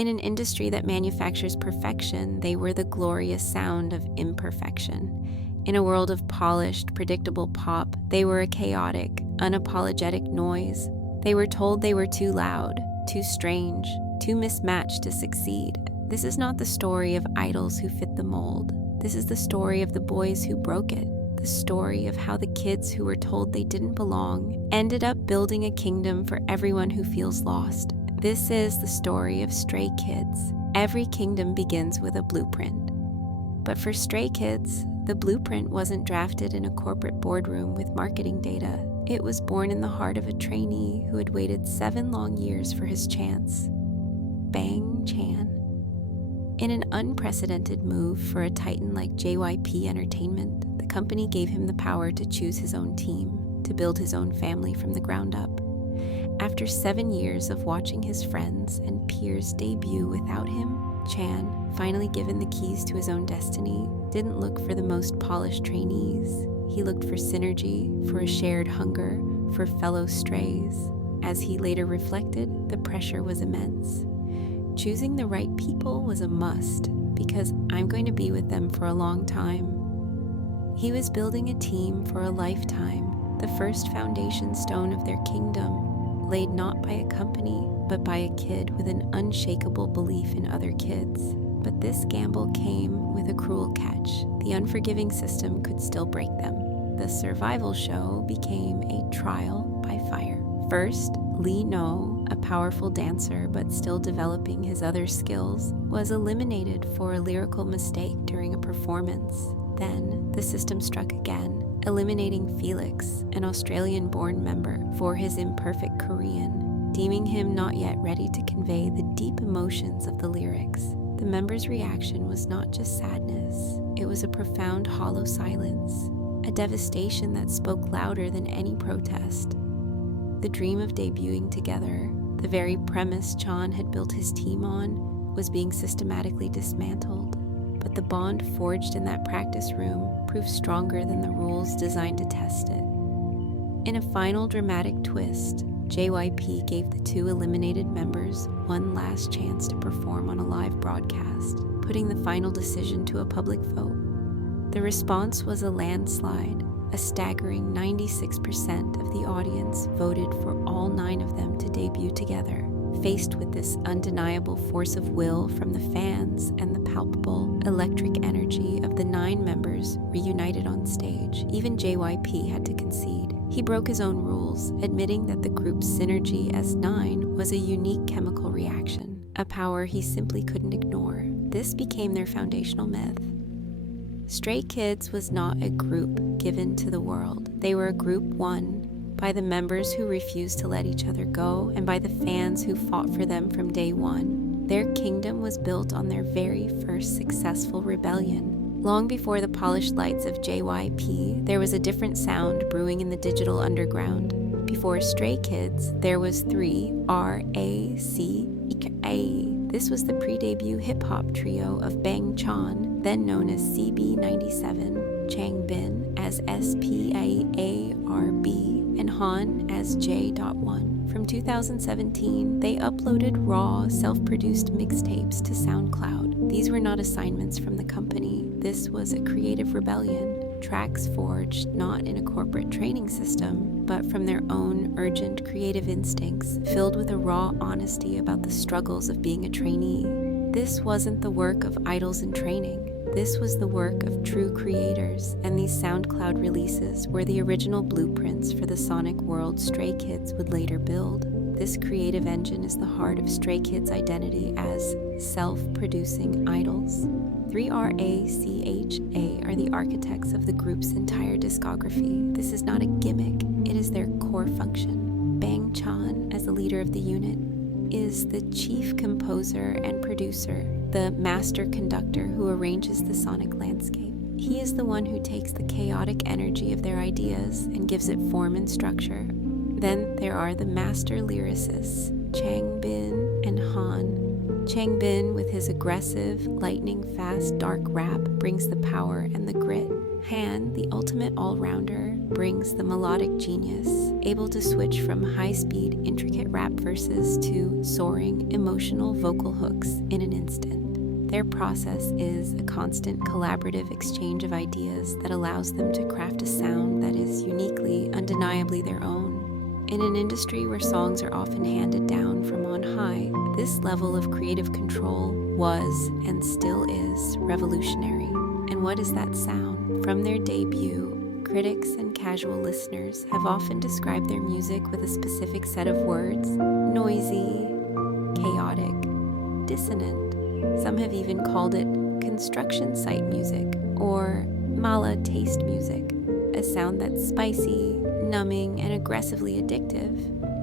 In an industry that manufactures perfection, they were the glorious sound of imperfection. In a world of polished, predictable pop, they were a chaotic, unapologetic noise. They were told they were too loud, too strange, too mismatched to succeed. This is not the story of idols who fit the mold. This is the story of the boys who broke it. The story of how the kids who were told they didn't belong ended up building a kingdom for everyone who feels lost. This is the story of Stray Kids. Every kingdom begins with a blueprint. But for Stray Kids, the blueprint wasn't drafted in a corporate boardroom with marketing data. It was born in the heart of a trainee who had waited 7 long years for his chance. Bang Chan. In an unprecedented move for a titan like JYP Entertainment, the company gave him the power to choose his own team, to build his own family from the ground up. After 7 years of watching his friends and peers debut without him, Chan, finally given the keys to his own destiny, didn't look for the most polished trainees. He looked for synergy, for a shared hunger, for fellow strays. As he later reflected, the pressure was immense. Choosing the right people was a must, because I'm going to be with them for a long time. He was building a team for a lifetime, the first foundation stone of their kingdom, laid not by a company, but by a kid with an unshakable belief in other kids. But this gamble came with a cruel catch. The unforgiving system could still break them. The survival show became a trial by fire. First, Lee Know, a powerful dancer but still developing his other skills, was eliminated for a lyrical mistake during a performance. Then, the system struck again, eliminating Felix, an Australian-born member, for his imperfect Korean, deeming him not yet ready to convey the deep emotions of the lyrics. The member's reaction was not just sadness, it was a profound hollow silence, a devastation that spoke louder than any protest. The dream of debuting together, the very premise Chan had built his team on, was being systematically dismantled. But the bond forged in that practice room proved stronger than the rules designed to test it. In a final dramatic twist, JYP gave the 2 eliminated members one last chance to perform on a live broadcast, putting the final decision to a public vote. The response was a landslide. A staggering 96% of the audience voted for all 9 of them to debut together. Faced with this undeniable force of will from the fans and the palpable electric energy of the 9 members reunited on stage, even JYP had to concede. He broke his own rules, admitting that the group's synergy as 9 was a unique chemical reaction, a power he simply couldn't ignore. This became their foundational myth. Stray Kids was not a group given to the world. They were a group won by the members who refused to let each other go and by the fans who fought for them from day one. Their kingdom was built on their very first successful rebellion. Long before the polished lights of JYP, there was a different sound brewing in the digital underground. Before Stray Kids, there was 3RACA. This was the pre-debut hip-hop trio of Bang Chan, then known as CB97, Changbin as SPAARB, and Han as J.1. From 2017, they uploaded raw, self-produced mixtapes to SoundCloud. These were not assignments from the company. This was a creative rebellion. Tracks forged not in a corporate training system, but from their own urgent creative instincts, filled with a raw honesty about the struggles of being a trainee. This wasn't the work of idols in training. This was the work of true creators, and these SoundCloud releases were the original blueprints for the sonic world Stray Kids would later build. This creative engine is the heart of Stray Kids' identity as self-producing idols. 3RACHA are the architects of the group's entire discography. This is not a gimmick, it is their core function. Bang Chan, as the leader of the unit, is the chief composer and producer, the master conductor who arranges the sonic landscape. He is the one who takes the chaotic energy of their ideas and gives it form and structure. Then there are the master lyricists, Changbin and Han. Changbin, with his aggressive, lightning-fast, dark rap, brings the power and the grit. Han, the ultimate all-rounder, brings the melodic genius, able to switch from high-speed, intricate rap verses to soaring, emotional vocal hooks in an instant. Their process is a constant collaborative exchange of ideas that allows them to craft a sound that is uniquely, undeniably their own. In an industry where songs are often handed down from on high, this level of creative control was, and still is, revolutionary. And what is that sound? From their debut, critics and casual listeners have often described their music with a specific set of words: noisy, chaotic, dissonant. Some have even called it construction site music or mala taste music, a sound that's spicy, numbing, and aggressively addictive,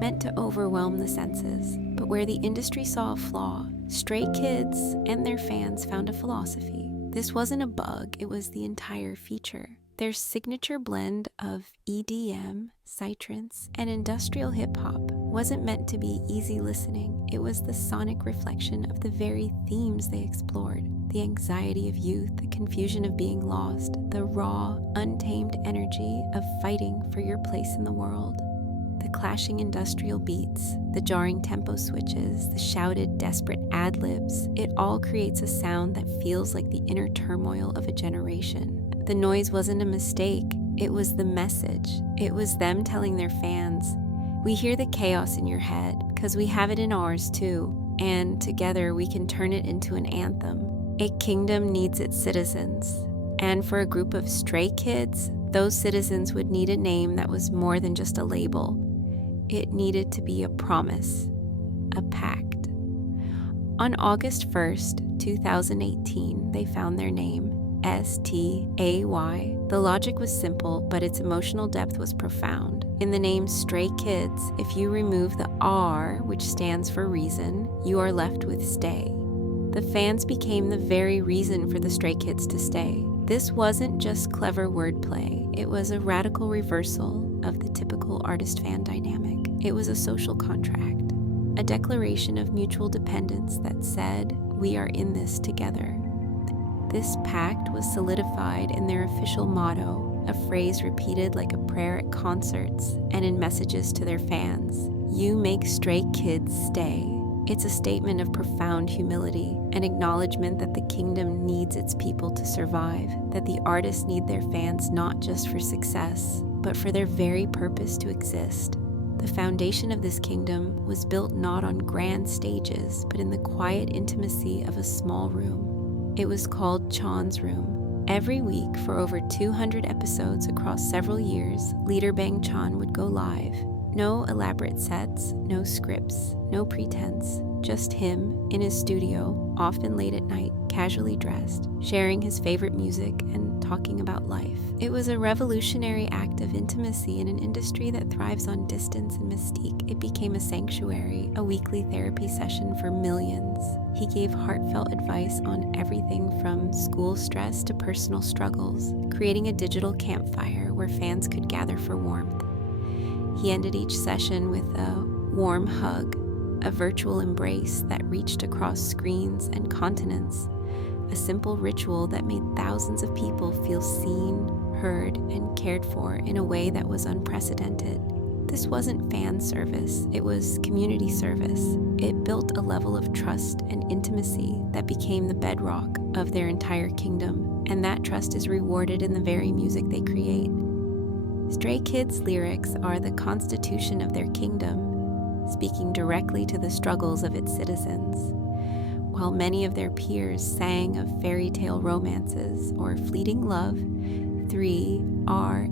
meant to overwhelm the senses. But where the industry saw a flaw, Stray Kids and their fans found a philosophy. This wasn't a bug, it was the entire feature. Their signature blend of EDM, psytrance, and industrial hip-hop wasn't meant to be easy listening. It was the sonic reflection of the very themes they explored: the anxiety of youth, the confusion of being lost, the raw, untamed energy of fighting for your place in the world. The clashing industrial beats, the jarring tempo switches, the shouted, desperate ad-libs, it all creates a sound that feels like the inner turmoil of a generation. The noise wasn't a mistake, it was the message. It was them telling their fans, we hear the chaos in your head, because we have it in ours too, and together we can turn it into an anthem. A kingdom needs its citizens, and for a group of stray kids, those citizens would need a name that was more than just a label. It needed to be a promise, a pact. On August 1st, 2018, they found their name, S-T-A-Y. The logic was simple, but its emotional depth was profound. In the name Stray Kids, if you remove the R, which stands for reason, you are left with stay. The fans became the very reason for the Stray Kids to stay. This wasn't just clever wordplay, it was a radical reversal of the typical artist-fan dynamic. It was a social contract, a declaration of mutual dependence that said, we are in this together. This pact was solidified in their official motto, a phrase repeated like a prayer at concerts and in messages to their fans: you make Stray Kids stay. It's a statement of profound humility, an acknowledgement that the kingdom needs its people to survive, that the artists need their fans not just for success, but for their very purpose to exist. The foundation of this kingdom was built not on grand stages, but in the quiet intimacy of a small room. It was called Chan's Room. Every week for over 200 episodes across several years, leader Bang Chan would go live. No elaborate sets, no scripts, no pretense, just him in his studio, often late at night, casually dressed, sharing his favorite music and talking about life. It was a revolutionary act of intimacy in an industry that thrives on distance and mystique. It became a sanctuary, a weekly therapy session for millions. He gave heartfelt advice on everything from school stress to personal struggles, creating a digital campfire where fans could gather for warmth. He ended each session with a warm hug, a virtual embrace that reached across screens and continents, a simple ritual that made thousands of people feel seen, heard, and cared for in a way that was unprecedented. This wasn't fan service, it was community service. It built a level of trust and intimacy that became the bedrock of their entire kingdom, and that trust is rewarded in the very music they create. Stray Kids' lyrics are the constitution of their kingdom, speaking directly to the struggles of its citizens. While many of their peers sang of fairy tale romances or fleeting love, 3RACHA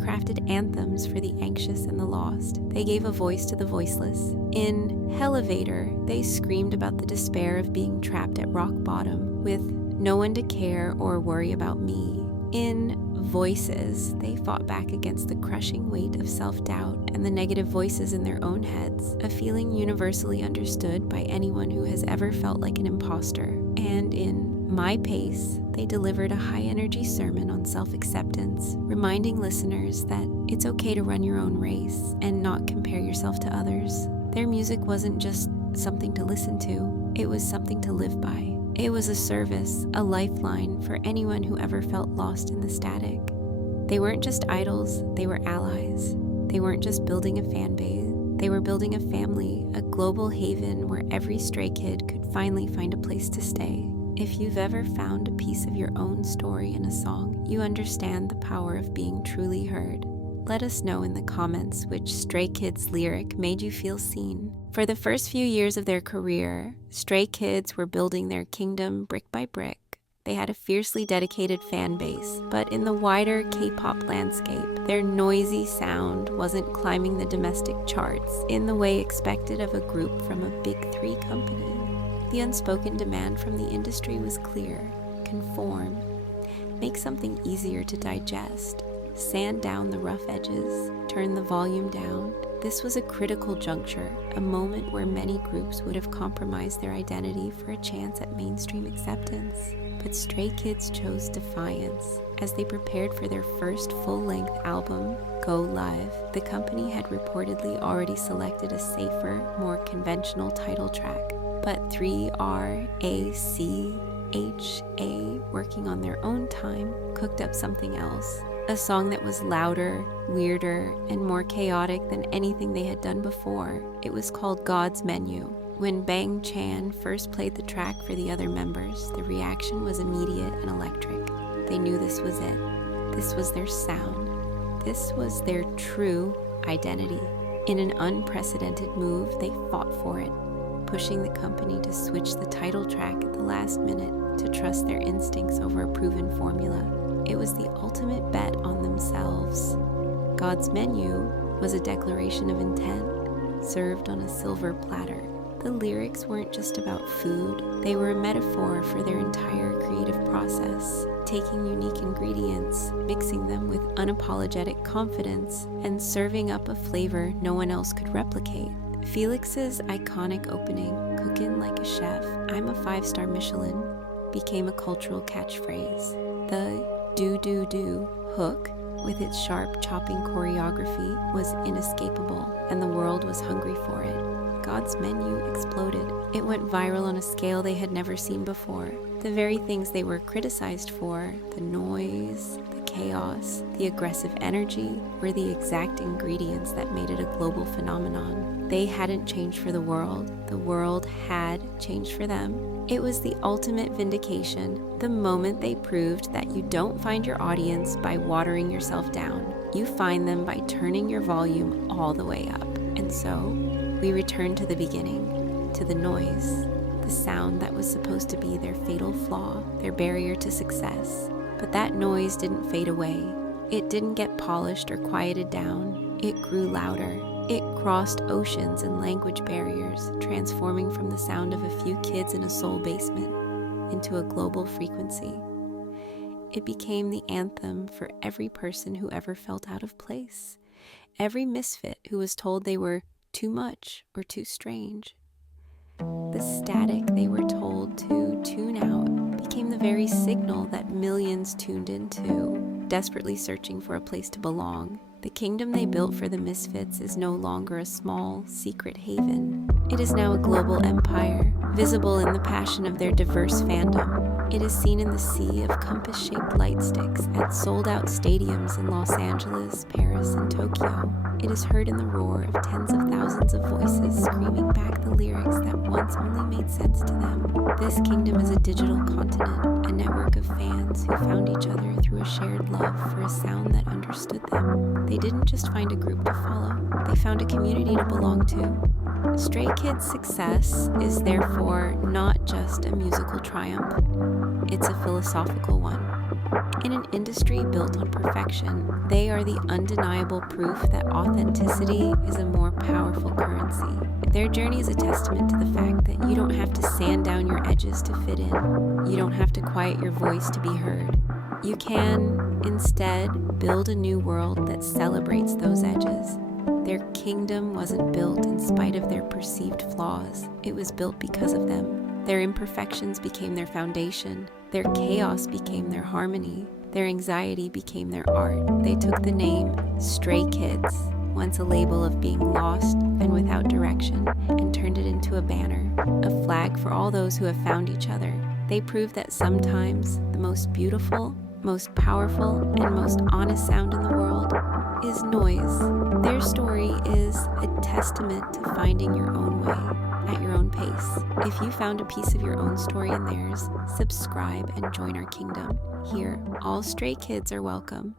crafted anthems for the anxious and the lost. They gave a voice to the voiceless. In Elevator, they screamed about the despair of being trapped at rock bottom with no one to care or worry about me. In Voices, they fought back against the crushing weight of self-doubt and the negative voices in their own heads, a feeling universally understood by anyone who has ever felt like an imposter. And in My Pace, they delivered a high-energy sermon on self-acceptance, reminding listeners that it's okay to run your own race and not compare yourself to others. Their music wasn't just something to listen to, it was something to live by. It was a service, a lifeline for anyone who ever felt lost in the static. They weren't just idols, they were allies. They weren't just building a fan base, they were building a family, a global haven where every stray kid could finally find a place to stay. If you've ever found a piece of your own story in a song, you understand the power of being truly heard. Let us know in the comments which Stray Kids lyric made you feel seen. For the first few years of their career, Stray Kids were building their kingdom brick by brick. They had a fiercely dedicated fan base, but in the wider K-pop landscape, their noisy sound wasn't climbing the domestic charts in the way expected of a group from a big three company. The unspoken demand from the industry was clear: conform, make something easier to digest, sand down the rough edges, turn the volume down. This was a critical juncture, a moment where many groups would have compromised their identity for a chance at mainstream acceptance. But Stray Kids chose defiance. As they prepared for their first full-length album, Go Live, the company had reportedly already selected a safer, more conventional title track. But 3RACHA, working on their own time, cooked up something else. A song that was louder, weirder, and more chaotic than anything they had done before. It was called God's Menu. When Bang Chan first played the track for the other members, the reaction was immediate and electric. They knew this was it. This was their sound. This was their true identity. In an unprecedented move, they fought for it, pushing the company to switch the title track at the last minute, to trust their instincts over a proven formula. It was the ultimate bet on themselves. God's Menu was a declaration of intent, served on a silver platter. The lyrics weren't just about food, they were a metaphor for their entire creative process, taking unique ingredients, mixing them with unapologetic confidence, and serving up a flavor no one else could replicate. Felix's iconic opening, "Cookin' like a chef, I'm a 5-star Michelin," became a cultural catchphrase. The do-do-do hook, with its sharp chopping choreography, was inescapable, and the world was hungry for it. God's Menu exploded. It went viral on a scale they had never seen before. The very things they were criticized for, the noise, the chaos, the aggressive energy, were the exact ingredients that made it a global phenomenon. They hadn't changed for the world had changed for them. It was the ultimate vindication, the moment they proved that you don't find your audience by watering yourself down. You find them by turning your volume all the way up. And so, we return to the beginning, to the noise, the sound that was supposed to be their fatal flaw, their barrier to success. But that noise didn't fade away. It didn't get polished or quieted down. It grew louder. It crossed oceans and language barriers, transforming from the sound of a few kids in a Seoul basement into a global frequency. It became the anthem for every person who ever felt out of place, every misfit who was told they were too much or too strange. The static they were told to tune out became the very signal that millions tuned into, desperately searching for a place to belong. The kingdom they built for the Misfits is no longer a small, secret haven. It is now a global empire, visible in the passion of their diverse fandom. It is seen in the sea of compass-shaped light sticks at sold-out stadiums in Los Angeles, Paris, and Tokyo. It is heard in the roar of tens of thousands of voices screaming back the lyrics that once only made sense to them. This kingdom is a digital continent, a network of fans who found each other through a shared love for a sound that understood them. They didn't just find a group to follow, they found a community to belong to. Stray Kids' success is therefore not just a musical triumph, it's a philosophical one. In an industry built on perfection, they are the undeniable proof that authenticity is a more powerful currency. Their journey is a testament to the fact that you don't have to sand down your edges to fit in. You don't have to quiet your voice to be heard. You can, instead, build a new world that celebrates those edges. Their kingdom wasn't built in spite of their perceived flaws. It was built because of them. Their imperfections became their foundation. Their chaos became their harmony. Their anxiety became their art. They took the name Stray Kids, once a label of being lost and without direction, and turned it into a banner, a flag for all those who have found each other. They prove that sometimes the most beautiful, most powerful, and most honest sound in the world is noise. Their story is a testament to finding your own way at your own pace. If you found a piece of your own story in theirs, subscribe and join our kingdom. Here, all stray kids are welcome.